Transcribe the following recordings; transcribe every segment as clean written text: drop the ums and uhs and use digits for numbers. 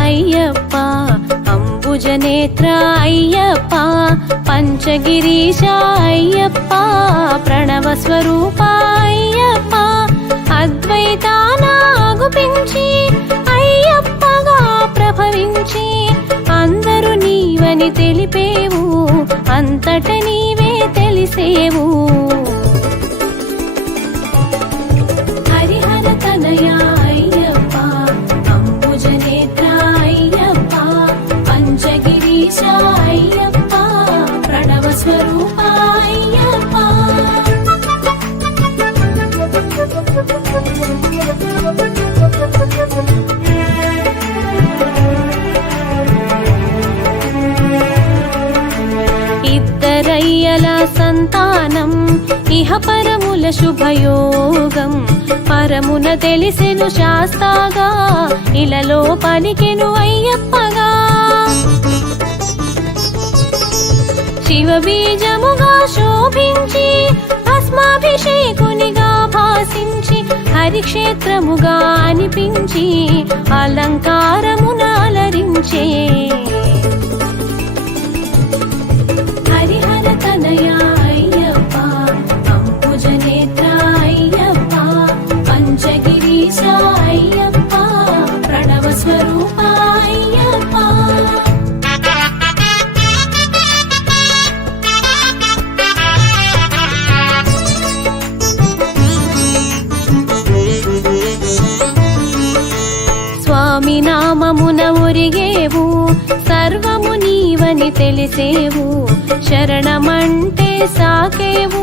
అయ్యప్ప అంబుజనేత్ర అయ్యప్ప పంచగిరీశ అయ్యప్ప ప్రణవ స్వరూప అయ్యప్ప అద్వైతానాగుపించి అయ్యప్పగా ప్రభవించి అందరూ నీవని తెలిపేవు అంతట నీవే తెలిసేవు హరిహర తనయ అయ్యప్ప అంబుజనేత్ర అయ్యప్ప పంచగిరీశ అయ్యప్ప ప్రణవ స్వరూప అయ్యప్ప ఇద్దరయ్యల సంతానం ఇహ పరముల శుభయోగం పరమున తెలిసెను శాస్తాగా ఇలలో పలికెను అయ్యప్పగా శివ బీజముగా శోభించి భస్మాభిషేకునిగా భాసించి హరిక్షేత్రముగా అనిపించి అలంకారమున అలరించే హరిహర తనయ అయ్యప్ప అంబుజనేత్ర అయ్యప్ప పంచగిరీశ అయ్యప్ప ప్రణవ స్వరూప అయ్యప్ప స్వామి నామమున ఒరిగేవు సర్వము నీవని తెలిసేవు శరణమంటే సాకేవు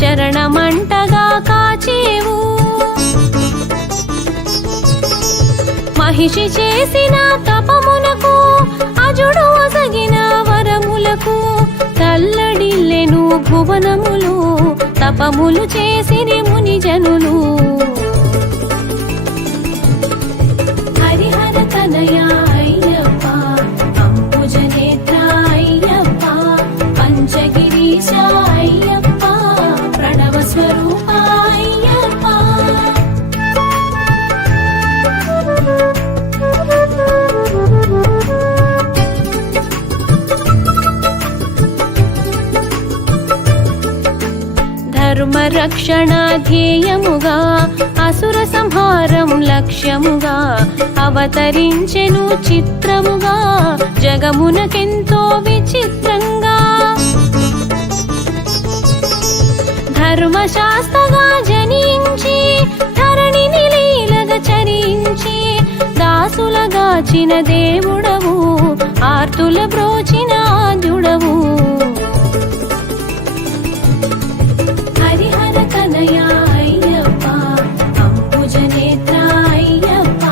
చరణమంటగా కాచేవు మహిషి చేసిన తపమునకు అజుడు ఒసగిన వరములకు తల్లడిల్లెను భువనములు తపములు చేసిరి మునిజనులు హరిహర తనయ అయ్యప్ప అంబుజనేత్ర అయ్యప్ప పంచగిరీశ అయ్యప్ప ప్రణవ స్వరూప అయ్యప్ప ధర్మ రక్షణ ధ్యేయముగా అసుర సంహారం లక్ష్యముగా అవతరించెను చిత్రముగా జగమునకెంతో విచిత్రంగా ధర్మశాస్త్రగా జనించి ధరణిని లీలగా చరించి దాసులగాచిన దేవుడవు ఆర్తుల బ్రోచిన ఆద్యుడవు హరిహర తనయ అయ్యప్ప అంబుజనేత్ర అయ్యప్ప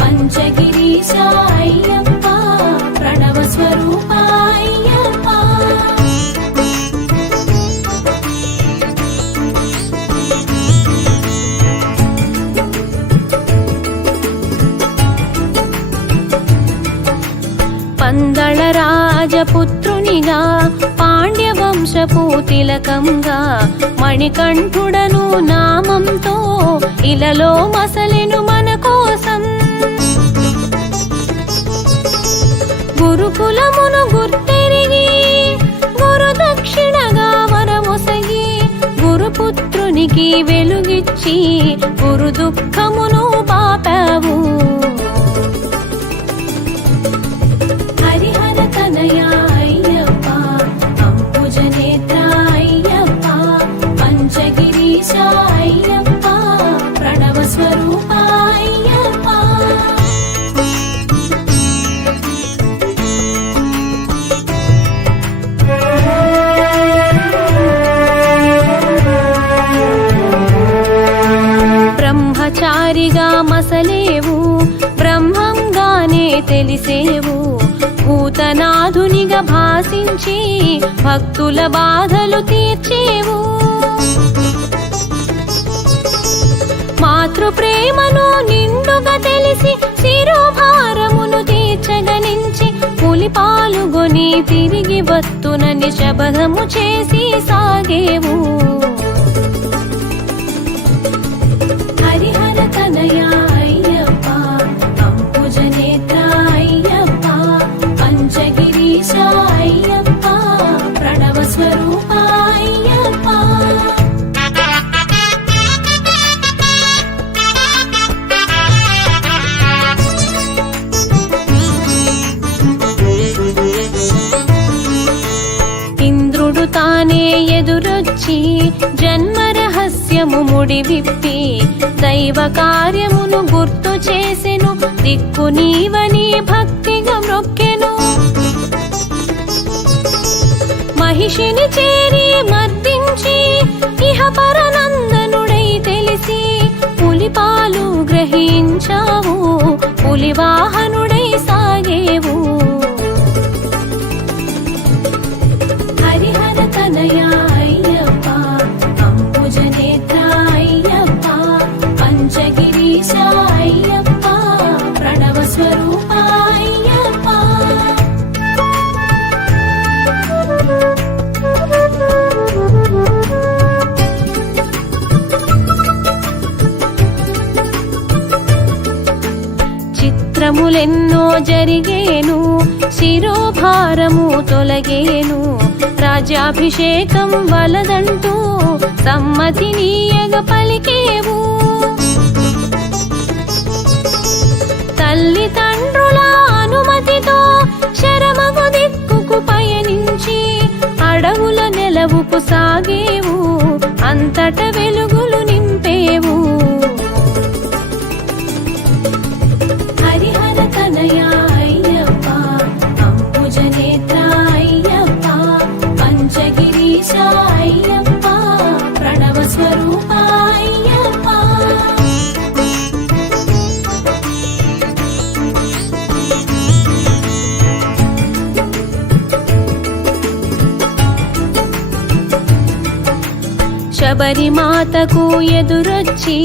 పంచగిరీశ అయ్యప్ప ప్రణవ స్వరూప అయ్యప్ప పందళ రాజపుత్రునిగా పాండ్యవంశపు తిలకంగా మణికంఠుడను నామంతో ఇలలో మసలెను మన కోసం గురుకులమును గుర్తెరిగి గురు దక్షిణగా వరమొసగి గురుపుత్రునికి వెలుగిచ్చి గురు దుఃఖమును పాపావు హరిహర తనయ అయ్యప్ప అంబుజనేత్ర అయ్యప్ప పంచగిరీశ అయ్యప్ప ప్రణవ స్వరూప అయ్యప్ప బ్రహ్మచారిగా మసలేవు బ్రహ్మంగానే తెలిసేవు భూతనాథునిగా భాసించి భక్తుల బాధలు తీర్చేవు మాతృ ప్రేమను నిండుగా తెలిసి శిరోభారమును తీర్చగనించి పులి పాలుగొని తిరిగి వత్తునని శబదము చేసి సాగేవు హరిహర తనయ అయ్యప్ప అంబుజనేత్ర నిలిచి జన్మ రహస్యము ముడివిప్పి దైవ కార్యమును గుర్తు చేసెను. దిక్కు నీవని భక్తిగా మ్రొక్కెను. మహిషిని చేరి మర్దించి ఇహ పరనందనుడై తెలిసి పులిపాలు గ్రహించావు. పులివాహనుడై సాగేవు. హరిహర తనయా అయ్యప్ప, అంబుజనేత్ర అయ్యప్ప, పంచగిరీశ అయ్యప్ప, ప్రణవ స్వరూప అయ్యప్ప. చిత్రములెన్నో జరిగేను, శిరోభారము తొలగేను. రాజ్యాభిషేకం వలదంటూ సమ్మతినీయగ పలికేవు. తల్లిదండ్రుల అనుమతితో శరమగు దిక్కుకు పయనించి అడవుల నెలవుకు సాగేవు. అంతట వెలుగులు నింపేవు. హరిహర తనయా అయ్యప్ప, అంబుజనేత్ర అయ్యప్ప, పంచగిరీశ అయ్యప్ప, ప్రణవ స్వరూప అయ్యప్ప. శబరిమాతకు ఎదురొచ్చి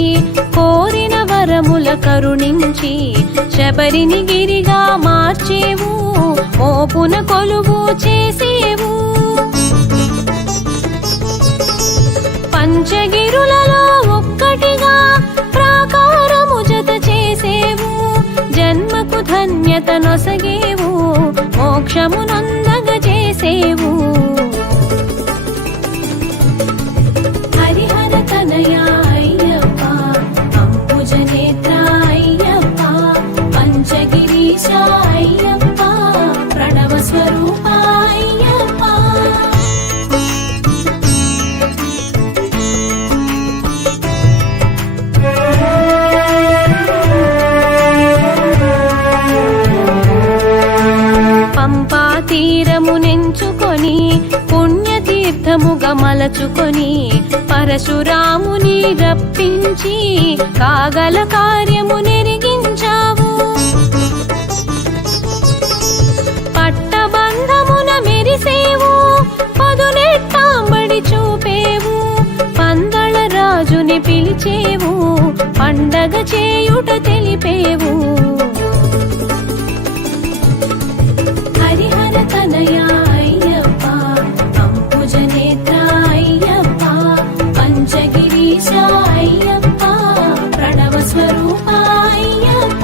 కోరిన వరముల కరుణించి శబరిని గిరిగా మార్చేవు. మోపున కొలువు చేసేవు. పంచగిరులలో ఒక్కటిగా ప్రాకారము జత చేసేవు. జన్మకు ధన్యత నొసగేవు. మోక్షమునందగ చేసేవు. హరిహర తనయా అయ్యప్ప, అంబుజనేత్ర అయ్యప్ప, పంచగిరీశ అయ్యప్ప, ప్రణవ స్వరూప అయ్యప్ప. పంపా తీరమునెంచుకొని పుణ్యతీర్థముగా మలచుకొని పరశురాముని రప్పించి కాగల కార్యము నెరిగించావు. పట్టబంధమున మెరిసేవు. పదునెట్టాంబడి చూపేవు. పందళ రాజుని పిలిచేవు. పండగ చేయుట తెలిపేవు. హరిహర తనయా అయ్యప్ప, అంబుజనేత్ర అయ్యప్ప, పంచగిరీశ అయ్యప్ప, ప్రణవ స్వరూప అయ్యప్ప.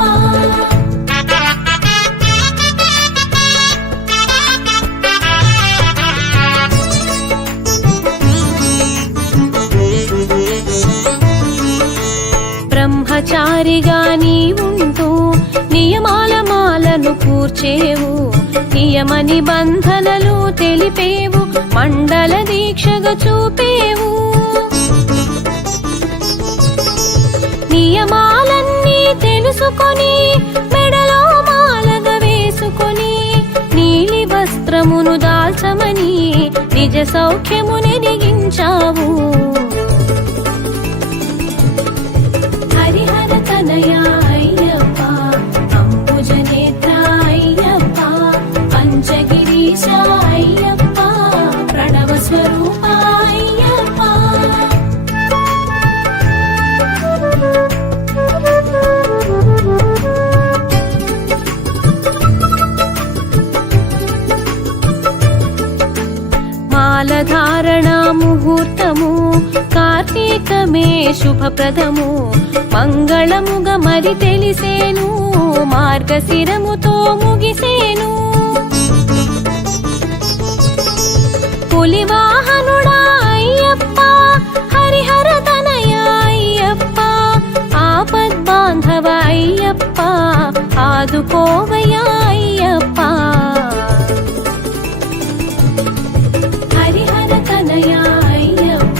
బ్రహ్మచారిగా నీవుంటూ నియమాల మాలను కూర్చేవు. నియమ నిబంధనలు తెలిపేవు. మండల దీక్షగా చూపేవు. నియమాలన్నీ తెలుసుకొని మెడలో మాలగా వేసుకొని నీలి వస్త్రమును దాల్చమని నిజ సౌఖ్యమునెరిగించావు. హరిహర తనయా అయ్యప్ప, అంబుజనేత్ర అయ్యప్ప, పంచగిరీశ అయ్యప్ప, ప్రణవ స్వరూప అయ్యప్ప. మాలధారణ ముహూర్తము కార్తీకమే శుభప్రదము. మంగళముగా మరి తెలిసేను. మార్గశిరముతో ముగిసేను. పులివాహనుడా అయ్యప్ప, హరిహర తనయా అయ్యప్ప, ఆపద్బాంధవ అయ్యప్ప, ఆదుకోవయ్యా అయ్యప్ప. హరిహర తనయా అయ్యప్ప,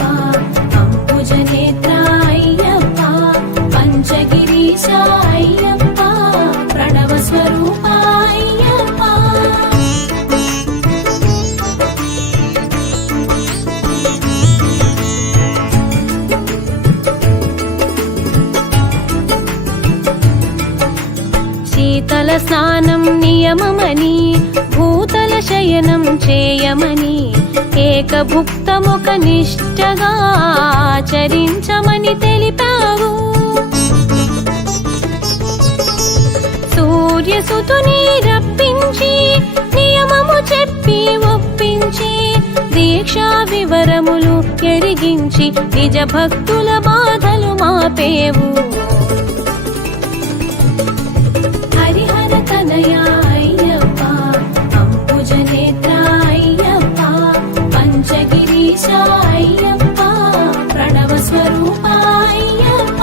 శీతల స్నానం నియమమని భూతల శయనం చేయమని ఏకభుక్తముఖ నిష్టగా ఆచరించమని తెలిపావు. సూర్యసుతుని రప్పించి నియమము చెప్పి ఒప్పించి దీక్షా వివరములు ఎరిగించి నిజ భక్తుల బాధలు మాపేవు. హరిహర తనయ అయ్యప్ప, అంబుజనేత్ర అయ్యప్ప, పంచగిరీశ అయ్యప్ప, ప్రణవ స్వరూప అయ్యప్ప.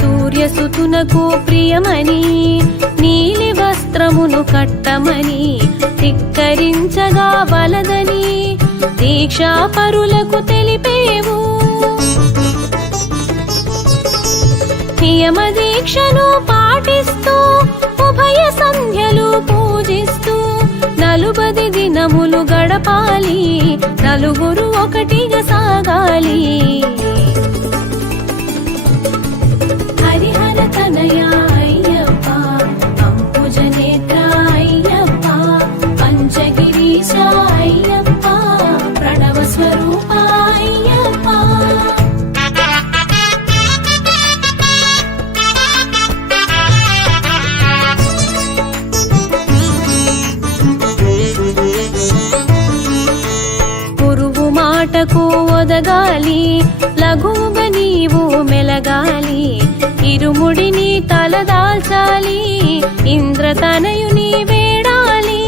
సూర్యసుతునకు ప్రియమని నీలి వస్త్రమును కట్టమని ధిక్కరించగా వలదని దీక్షాపరులకు తెలిపేవు. నియమ దీక్షను పాటిస్తూ ఉభయ సంధ్యలు పూజిస్తూ 40 దినములు గడపాలి, నలుగురు ఒకటిగా సాగాలి. హరిహర తనయ అయ్యప్ప, అంబుజనేత్ర అయ్యప్ప, పంచగిరీశ అయ్యప్ప, ప్రణవ స్వరూప అయ్యప్ప. గురువు మాటకు ఒదగాలి, లఘువుగా నీవు మెలగాలి. ఇరుముడిని తలదాల్చాలి, ఇంద్రతనయుని వేడాలి.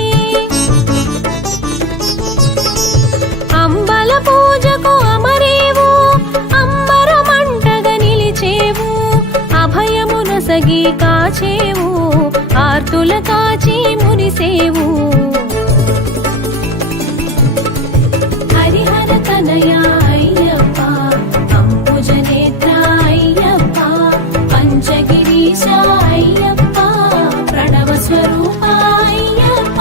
అంబల పూజకు అమరేవు, అంబరమంటగా నిలిచేవు. అభయమునసగి కాచేవు, ఆర్తుల కాచి మురిసేవు. హరిహర తనయ అయ్యప్ప, అంబుజనేత్ర అయ్యప్ప, పంచగిరీశ అయ్యప్ప, ప్రణవ స్వరూప అయ్యప్ప.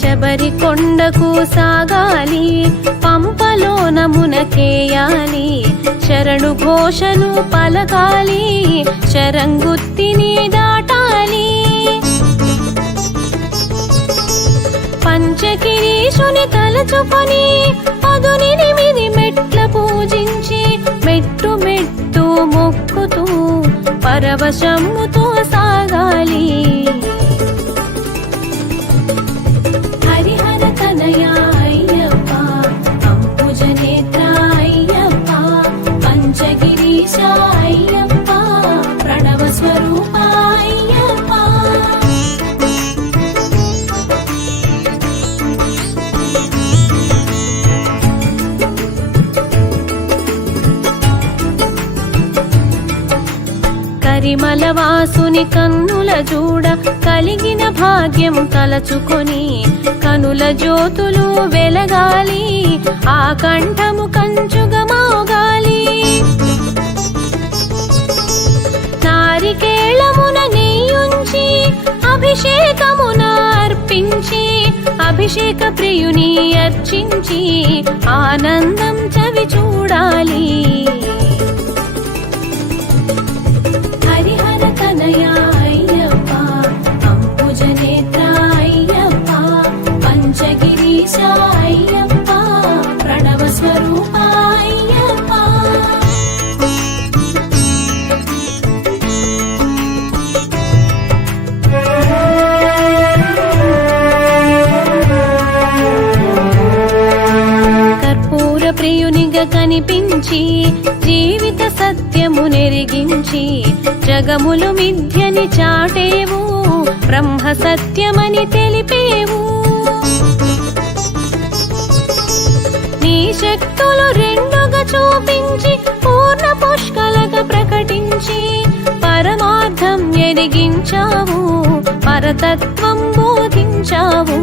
శబరి కొండకు సాగాలి, పంపలో నమునకేయాలి. శరణు ఘోషను పలకాలి, శరంగుత్తిని దాటాలి. పంచగిరీశుని తలచుకొని 18 మెట్ల పూజించి మెట్టు మెట్టు మొక్కుతూ పరవశముతో సాగాలి. హరిహర తనయ అయ్యప్ప, అంబుజనేత్ర అయ్యప్ప, పంచగిరీశ అయ్యప్ప, ప్రణవ స్వరూప అయ్యప్ప. కరిమల వాసుని కన్నుల జూడ కలిగిన భాగ్యం తలచుకొని కనుల జ్యోతులు వెలగాలి, ఆ కంఠము కంచుగా మోగాలి. నారికేళమున నెయ్యుంచి అభిషేకమున అర్పించి అభిషేక ప్రియుని అర్చించి ఆనందం చవి చూడాలి. హరిహర తనయ అయ్యప్ప, అంబుజనేత్ర అయ్యప్ప, పంచగిరీశ అయ్యప్ప, ప్రణవ స్వరూప అయ్యప్ప. కర్పూర ప్రియునిగా కనిపించి జీవిత సత్యము నెరిగించి జగములు మిథ్యని చాటేవు, బ్రహ్మ సత్యమని తెలిపేవు. నీ శక్తులు రెండుగా చూపించి పూర్ణ పుష్కలగా ప్రకటించి పరమార్థం ఎరిగించావు, పరతత్వం బోధించావు.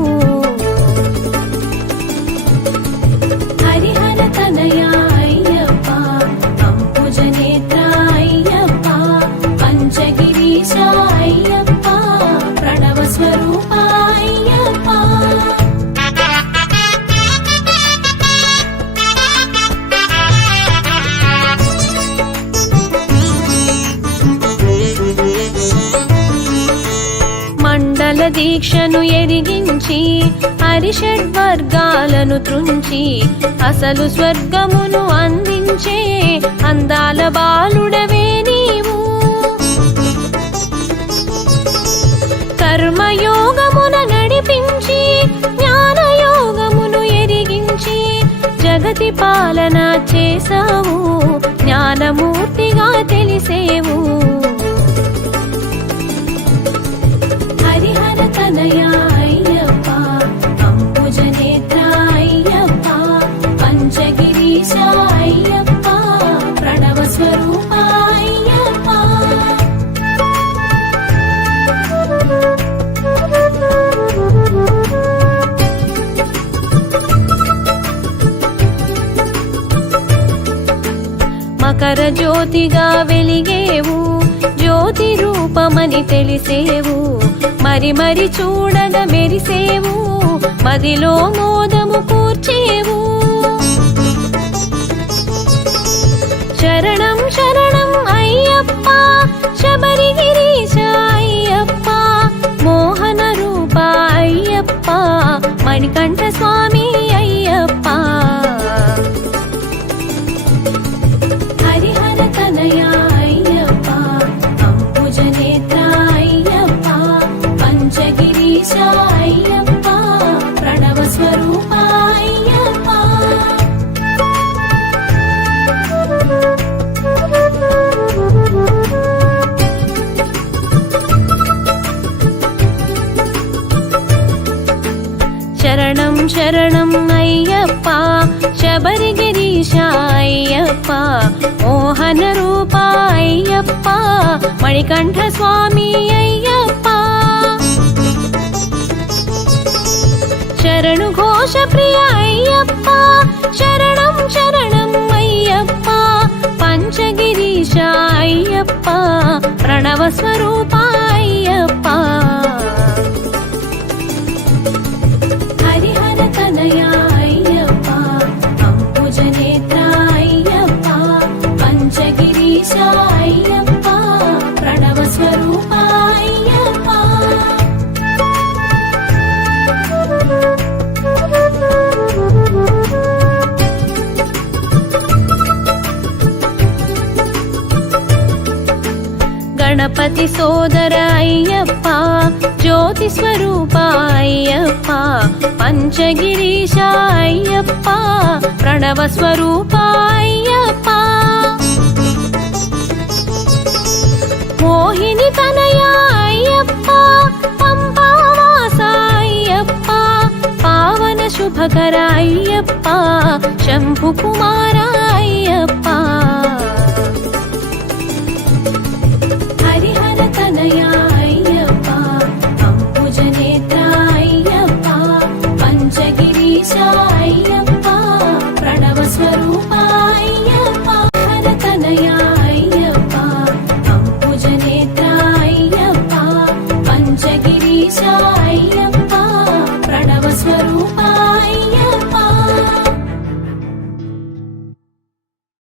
దీక్షను ఎరిగించి హరిషడ్వర్గాలను త్రుంచి అసలు స్వర్గమును అందించే అందాల బాలుడవే నీవు. కర్మయోగమున నడిపించి జ్ఞానయోగమును ఎరిగించి జగతి పాలన చేసావు, జ్ఞానమూర్తిగా తెలిసేవు. హరిహర తనయ అయ్యప్ప, అంబుజనేత్ర అయ్యప్ప, పంచగిరీశ అయ్యప్ప, ప్రణవ స్వరూప అయ్యప్ప. మకర జ్యోతిగా వెలిగేవు, జ్యోతి రూపమని తెలిసేవు. మరి మరి చూడగ మెరిసేవు, మదిలో మోదము కూర్చేవు. శరణం శరణం అయ్యప్ప, శబరిగిరీశ అయ్యప్ప, మోహన రూప అయ్యప్ప, మణికంఠ స్వామి అయ్యప్ప. హరిహర తనయ అయ్యప్ప, అంబుజనేత్ర అయ్యప్ప, పంచగిరీశ అయ్యప్ప, ప్రణవ స్వరూప అయ్యప్ప. శరణం శరణం అయ్యప్ప, శబరిగిరీశ అయ్యప్ప, మోహన రూప అయ్యప్ప, మణికంఠ స్వామి అయ్యప్ప. శరణు ఘోష ప్రియ అయ్యప్ప, శరణం శరణం అయ్యప్ప, పంచగిరీశ అయ్యప్ప, ప్రణవ స్వరూప అయ్యప్ప. హరిహర తనయ అయ్యప్ప, అంబుజనేత్ర అయ్యప్ప, పంచగిరీశ అయ్యప్ప, ప్రణవ స్వరూప అయ్యప్ప. గణపతి సోదర అయ్యప్ప, జ్యోతి స్వరూప అయ్యప్ప, పంచగిరీశ అయ్యప్ప, ప్రణవ స్వరూప అయ్యప్ప. మోహిని తనయ అయ్యప్ప, పంపావాస అయ్యప్ప, పావన శుభకర అయ్యప్ప, శంభు కుమార అయ్యప్ప.